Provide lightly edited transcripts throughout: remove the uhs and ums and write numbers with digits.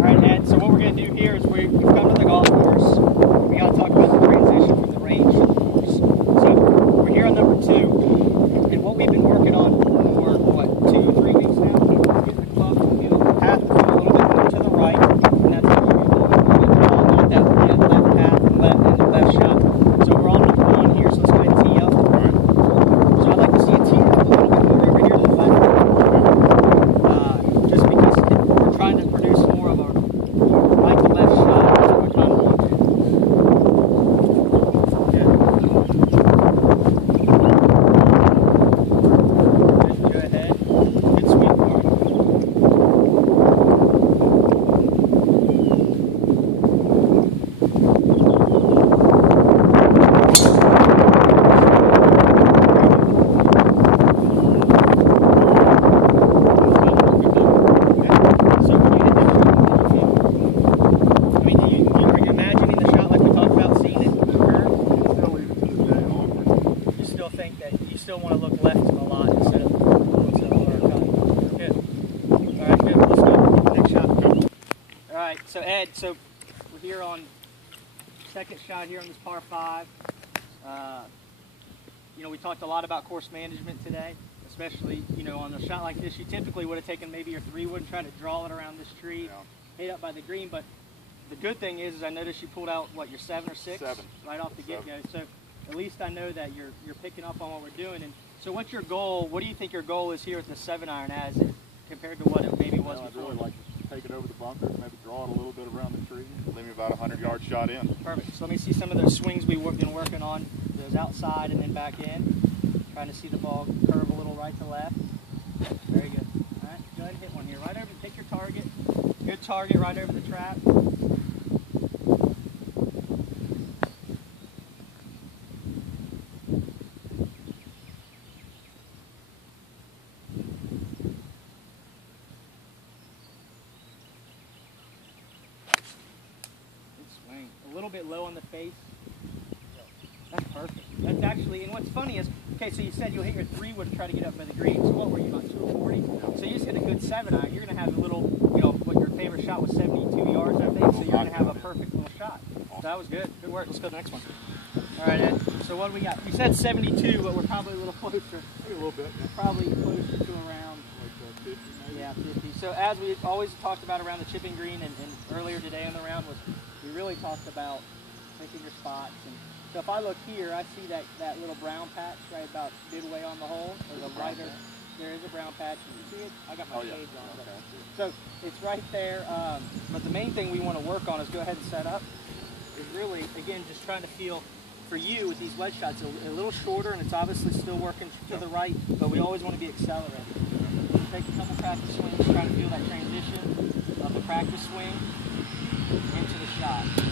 Alright, Ed, so what we're going to do here is we've come to the golf course. We got to talk about the transition from the range to the course. So we're here on number 2, and what we've been working on for, what, 2 or 3 weeks now? Getting the club, the path to feel a little bit more to the right, and that's how we're going to that left path and the left shot. So we're on number 1 here, so let's go ahead and tee up. So I'd like to see a tee up a little bit more over here to the left. Just because we're trying to produce more of our right to left shot. That's what we're trying to want to. Good. Go ahead. Good sweep card. You still want to look left a lot instead of good. Alright, good. Let's go. Next shot. Alright, so Ed, we're here on second shot here on this par 5. You know, we talked a lot about course management today, especially, you know, on a shot like this, you typically would have taken maybe your 3-wood and tried to draw it around this tree, hit up by the green, but the good thing is I noticed you pulled out, what, your 7 or 6? 7. Right off the get-go. So at least I know that you're picking up on what we're doing. And so what's your goal? What do you think your goal is here with the 7-iron as it compared to what it maybe was before? I'd really like to take it over the bunker, maybe draw it a little bit around the tree, leave me about a 100-yard shot in. Perfect. So let me see some of those swings we've been working on, those outside and then back in. Trying to see the ball curve a little right to left. Very good. All right, go ahead and hit one here. Right over, pick your target. Good target right over the trap. A little bit low on the face. That's perfect. That's actually, and what's funny is, okay, so you said you'll hit your 3-wood to try to get up by the green. So what were you, about 240? So you just hit a good 7-iron. You're going to have a little, you know, what your favorite shot was 72 yards, I think. So you're going to have a perfect little shot. So that was good. Good work. Let's go to the next one. All right, Ed. So what do we got? You said 72, but we're probably a little closer. Maybe a little bit. Yeah. Probably closer to around. Like 50 maybe? Yeah, 50. So as we always talked about around the chipping green and earlier today on the round was, we really talked about picking your spots. And so if I look here, I see that little brown patch right about midway on the hole. There's a lighter, there is a brown patch. You see it? I got my shades on. Okay. So it's right there. But the main thing we want to work on is go ahead and set up. Is really, again, just trying to feel, for you with these wedge shots, a little shorter, and it's obviously still working to the right, but we always want to be accelerated. Take a couple practice swings, try to feel that transition of the practice swing into the shot. Good.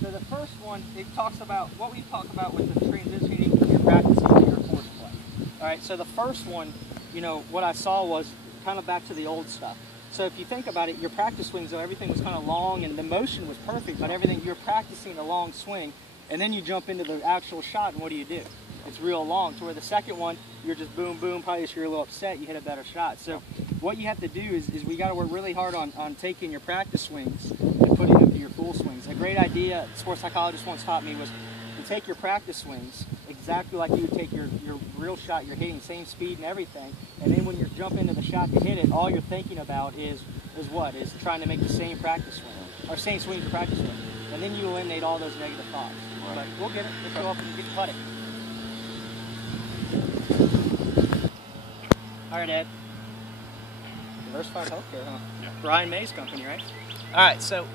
So the first one, it talks about what we talk about with the transitioning from your practice into your course play. All right, so the first one, you know, what I saw was kind of back to the old stuff. So if you think about it, your practice swings, though, everything was kind of long and the motion was perfect, but everything, you're practicing a long swing, and then you jump into the actual shot, and what do? It's real long, to where the second one, you're just boom, boom, probably just you're a little upset, you hit a better shot. So what you have to do is we got to work really hard on taking your practice swings and putting them to your full swings. A great idea, a sports psychologist once taught me, was to take your practice swings exactly like you would take your real shot, you're hitting same speed and everything, and then when you jump into the shot to hit it, all you're thinking about is what? Is trying to make the same practice swing, or same swing as your practice swing. And then you eliminate all those negative thoughts. Right. But we'll get it. Let's go up and get putting. All right, Ed. Diversified Healthcare, huh? Yeah. Brian May's company, right? All right, so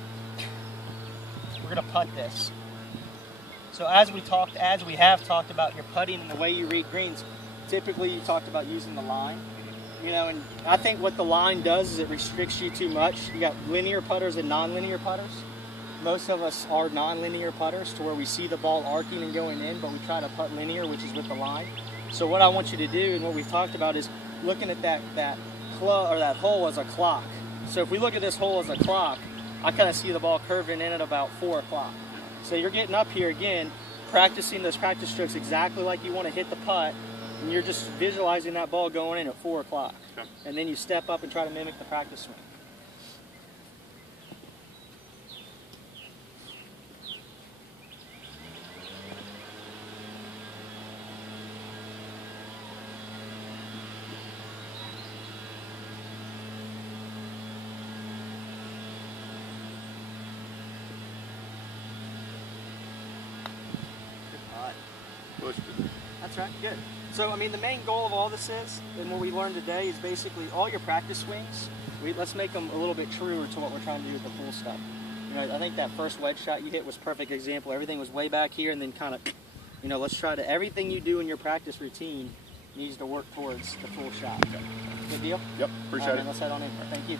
we're going to putt this. So as we have talked about your putting and the way you read greens, typically you talked about using the line. You know, and I think what the line does is it restricts you too much. You got linear putters and non-linear putters. Most of us are non-linear putters to where we see the ball arcing and going in, but we try to putt linear, which is with the line. So what I want you to do, and what we've talked about, is looking at that club or that hole as a clock. So if we look at this hole as a clock, I kind of see the ball curving in at about 4 o'clock. So you're getting up here again, practicing those practice strokes exactly like you want to hit the putt, and you're just visualizing that ball going in at 4 o'clock. Okay. And then you step up and try to mimic the practice swing. Pushed it. That's right, good. So, I mean, the main goal of all this is, and what we learned today, is basically all your practice swings, let's make them a little bit truer to what we're trying to do with the full stuff. You know, I think that first wedge shot you hit was a perfect example. Everything was way back here, and then kind of, you know, let's try to, everything you do in your practice routine needs to work towards the full shot. Good deal? Yep, appreciate All right, it. man, let's head on in. Thank you.